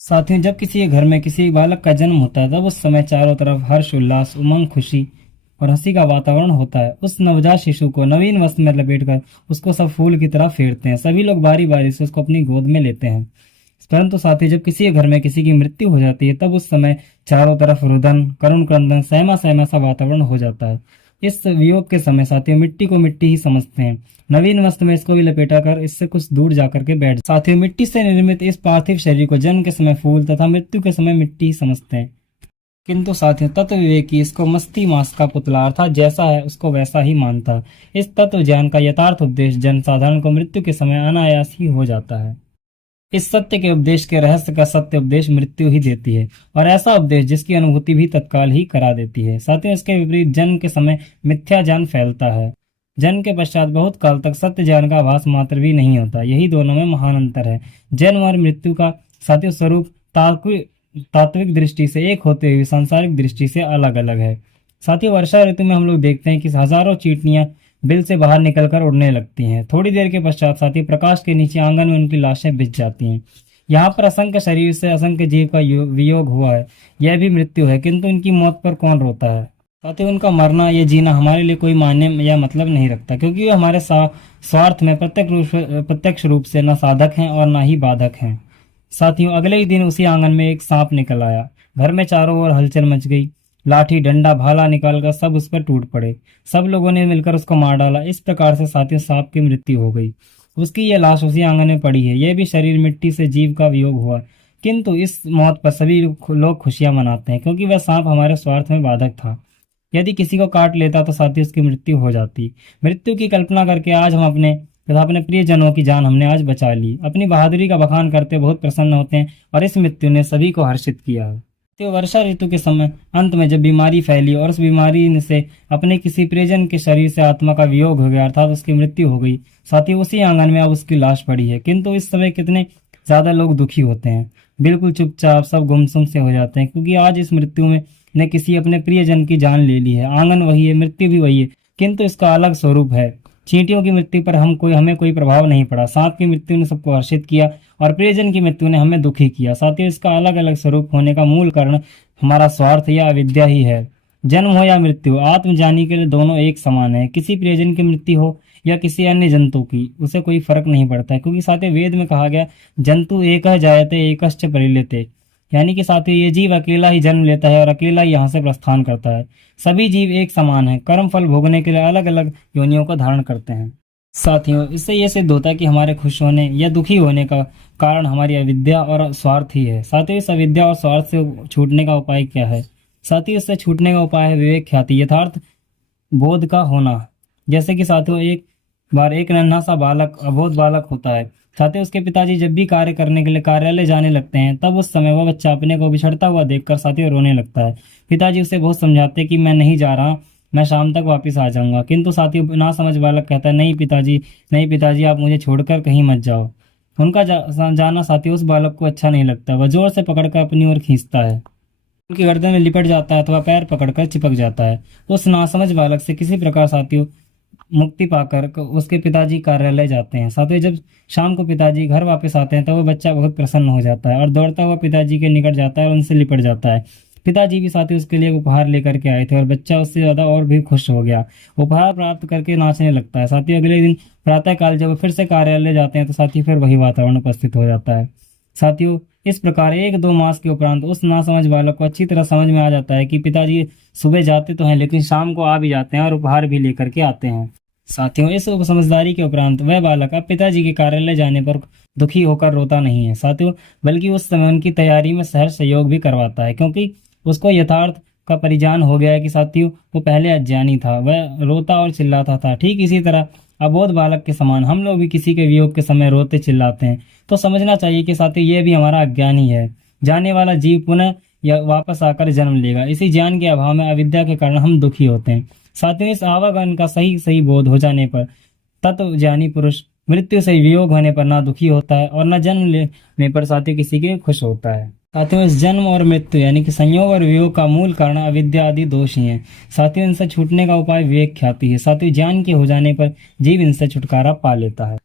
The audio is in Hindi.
साथियों, जब किसी के घर में किसी बालक का जन्म होता है तब उस समय चारों तरफ हर्ष उल्लास उमंग खुशी और हंसी का वातावरण होता है। उस नवजात शिशु को नवीन वस्त्र में लपेटकर उसको सब फूल की तरह फेरते हैं। सभी लोग बारी बारी से उसको अपनी गोद में लेते हैं। परंतु साथियों, जब किसी के घर में किसी की मृत्यु हो जाती है तब उस समय चारों तरफ रुदन करुण क्रंदन सहमा सहमा सा वातावरण हो जाता है। इस वियोग के समय साथियों मिट्टी को मिट्टी ही समझते हैं। नवीन वस्त्र में इसको भी लपेटा कर इससे कुछ दूर जाकर के बैठ साथियों मिट्टी से निर्मित इस पार्थिव शरीर को जन्म के समय फूल तथा मृत्यु के समय मिट्टी ही समझते हैं। किंतु साथियों, तत्व विवेकी इसको मस्ती मास का पुतला अर्थात जैसा है उसको वैसा ही मानता है। इस तत्व ज्ञान का यथार्थ उपदेश जनसाधारण को मृत्यु के समय अनायास ही हो जाता है। इस सत्य के उपदेश के रहस्य का सत्य उपदेश मृत्यु ही देती है, और ऐसा उपदेश जिसकी अनुभूति भी तत्काल ही करा देती है। साथियों, इसके विपरीत जन्म के समय मिथ्या ज्ञान फैलता है। जन्म के पश्चात बहुत काल तक सत्य ज्ञान का आभास मात्र भी नहीं होता। यही दोनों में महान अंतर है। जन्म और मृत्यु का साथियों स्वरूप तात्विक दृष्टि से एक होते हुए सांसारिक दृष्टि से अलग अलग है। साथियों, वर्षा ऋतु में हम लोग देखते हैं कि हजारों चींटियां बिल से बाहर निकलकर उड़ने लगती हैं। थोड़ी देर के पश्चात साथी प्रकाश के नीचे आंगन में उनकी लाशें बिछ जाती हैं। यहाँ पर असंख्य शरीर से असंख्य जीव का वियोग हुआ है। यह भी मृत्यु है, किंतु इनकी मौत पर कौन रोता है। साथियों, उनका मरना या जीना हमारे लिए कोई मान्य या मतलब नहीं रखता, क्योंकि वे हमारे स्वार्थ में प्रत्यक्ष रूप से न साधक हैं और न ही बाधक हैं। साथियों, अगले ही दिन उसी आंगन में एक सांप निकल आया। घर में चारों ओर हलचल मच गई। लाठी डंडा भाला निकालकर सब उस पर टूट पड़े। सब लोगों ने मिलकर उसको मार डाला। इस प्रकार से साथियों सांप की मृत्यु हो गई। उसकी यह लाश उसी आंगन में पड़ी है। यह भी शरीर मिट्टी से जीव का वियोग हुआ, किंतु इस मौत पर सभी लोग खुशियां मनाते हैं, क्योंकि वह सांप हमारे स्वार्थ में बाधक था। यदि किसी को काट लेता तो साथियों उसकी मृत्यु हो जाती। मृत्यु की कल्पना करके आज हम अपने प्रियजनों की जान हमने आज बचा ली। अपनी बहादुरी का बखान करते बहुत प्रसन्न होते हैं, और इस मृत्यु ने सभी को हर्षित किया है। तो वर्षा ऋतु के समय अंत में जब बीमारी फैली और उस बीमारी से अपने किसी प्रियजन के शरीर से आत्मा का वियोग हो गया अर्थात उसकी मृत्यु हो गई, साथ ही उसी आंगन में अब उसकी लाश पड़ी है। किंतु इस समय कितने ज्यादा लोग दुखी होते हैं। बिल्कुल चुपचाप सब गुमसुम से हो जाते हैं, क्योंकि आज इस मृत्यु में ने किसी अपने प्रियजन की जान ले ली है। आंगन वही है, मृत्यु भी वही है, किंतु इसका अलग स्वरूप है। चींटियों की मृत्यु पर हमें कोई प्रभाव नहीं पड़ा। सांप की मृत्यु ने सबको हर्षित किया और प्रियजन की मृत्यु ने हमें दुखी किया। साथियों, इसका अलग अलग स्वरूप होने का मूल कारण हमारा स्वार्थ या अविद्या ही है। जन्म हो या मृत्यु, आत्मजानी के लिए दोनों एक समान है। किसी प्रियजन की मृत्यु हो या किसी अन्य जंतु की, उसे कोई फर्क नहीं पड़ता है, क्योंकि साथियों वेद में कहा गया जंतु एकः जायते एकश्च परिलीयते, यानी कि साथियों ये जीव अकेला ही जन्म लेता है और अकेला ही यहाँ से प्रस्थान करता है। सभी जीव एक समान है, कर्म फल भोगने के लिए अलग अलग योनियों को धारण करते हैं। साथियों, इससे यह सिद्ध होता है कि हमारे खुश होने या दुखी होने का कारण हमारी अविद्या और स्वार्थ ही है। साथियों, इस अविद्या और स्वार्थ से छूटने का उपाय क्या है। साथियों, इससे छूटने का उपाय है विवेक ख्याति यथार्थ बोध का होना। जैसे कि साथियों एक बार एक नन्हा सा बालक अबोध बालक होता है। साथियों, उसके पिताजी जब भी कार्य करने के लिए कार्यालय जाने लगते हैं तब उस समय वह बच्चा अपने को बिछड़ता हुआ देखकर साथियों रोने लगता है। पिताजी उसे बहुत समझाते कि मैं नहीं जा रहा, मैं शाम तक वापस आ जाऊंगा, किंतु साथियों ना समझ बालक कहता है नहीं पिताजी आप मुझे छोड़कर कहीं मत जाओ। उनका जाना साथियों उस बालक को अच्छा नहीं लगता। वह जोर से पकड़कर अपनी ओर खींचता है, उनकी गर्दन में लिपट जाता है अथवा पैर पकड़कर चिपक जाता है। उस नासमझ बालक से किसी प्रकार साथियों मुक्ति पाकर उसके पिताजी कार्यालय जाते हैं। साथियों, जब शाम को पिताजी घर वापस आते हैं तो वह बच्चा बहुत प्रसन्न हो जाता है और दौड़ता हुआ पिताजी के निकट जाता है और उनसे लिपट जाता है। पिताजी भी साथियों उसके लिए उपहार लेकर के आए थे और बच्चा उससे ज्यादा और भी खुश हो गया। उपहार प्राप्त करके नाचने लगता है। साथियों, अगले दिन प्रातः काल जब फिर से कार्यालय जाते हैं तो साथियों फिर वही वातावरण उपस्थित हो जाता है। साथियों, इस प्रकार 1-2 मास के उपरांत उस नासमझ बालक को अच्छी तरह समझ में आ जाता है कि पिताजी सुबह जाते तो हैं लेकिन शाम को आ भी जाते हैं और उपहार भी लेकर के आते हैं। साथियों, इस समझदारी के उपरांत वह बालक अब पिताजी के कार्यालय जाने पर दुखी होकर रोता नहीं है साथियों, बल्कि उस समय उनकी तैयारी में सहर्ष सहयोग भी करवाता है, क्योंकि उसको यथार्थ का परिज्ञान हो गया है कि साथियों वो पहले अज्ञानी था, वह रोता और चिल्लाता था। ठीक इसी तरह अबोध बालक के समान हम लोग भी किसी के वियोग के समय रोते चिल्लाते हैं। तो समझना चाहिए कि साथियों ये भी हमारा अज्ञान ही है। जाने वाला जीव पुनः या वापस आकर जन्म लेगा। इसी ज्ञान के अभाव में अविद्या के कारण हम दुखी होते हैं। साथियों, इस आवागमन का सही बोध हो जाने पर तत्व ज्ञानी पुरुष मृत्यु से वियोग होने पर ना दुखी होता है और न जन्म लेने पर साथियों किसी के खुश होता है। साथियों, इस जन्म और मृत्यु यानी कि संयोग और वियोग का मूल कारण अविद्या आदि दोष ही हैं। साथियों, इनसे छूटने का उपाय विवेक ख्याति है। साथियों, ज्ञान के हो जाने पर जीव इनसे छुटकारा पा लेता है।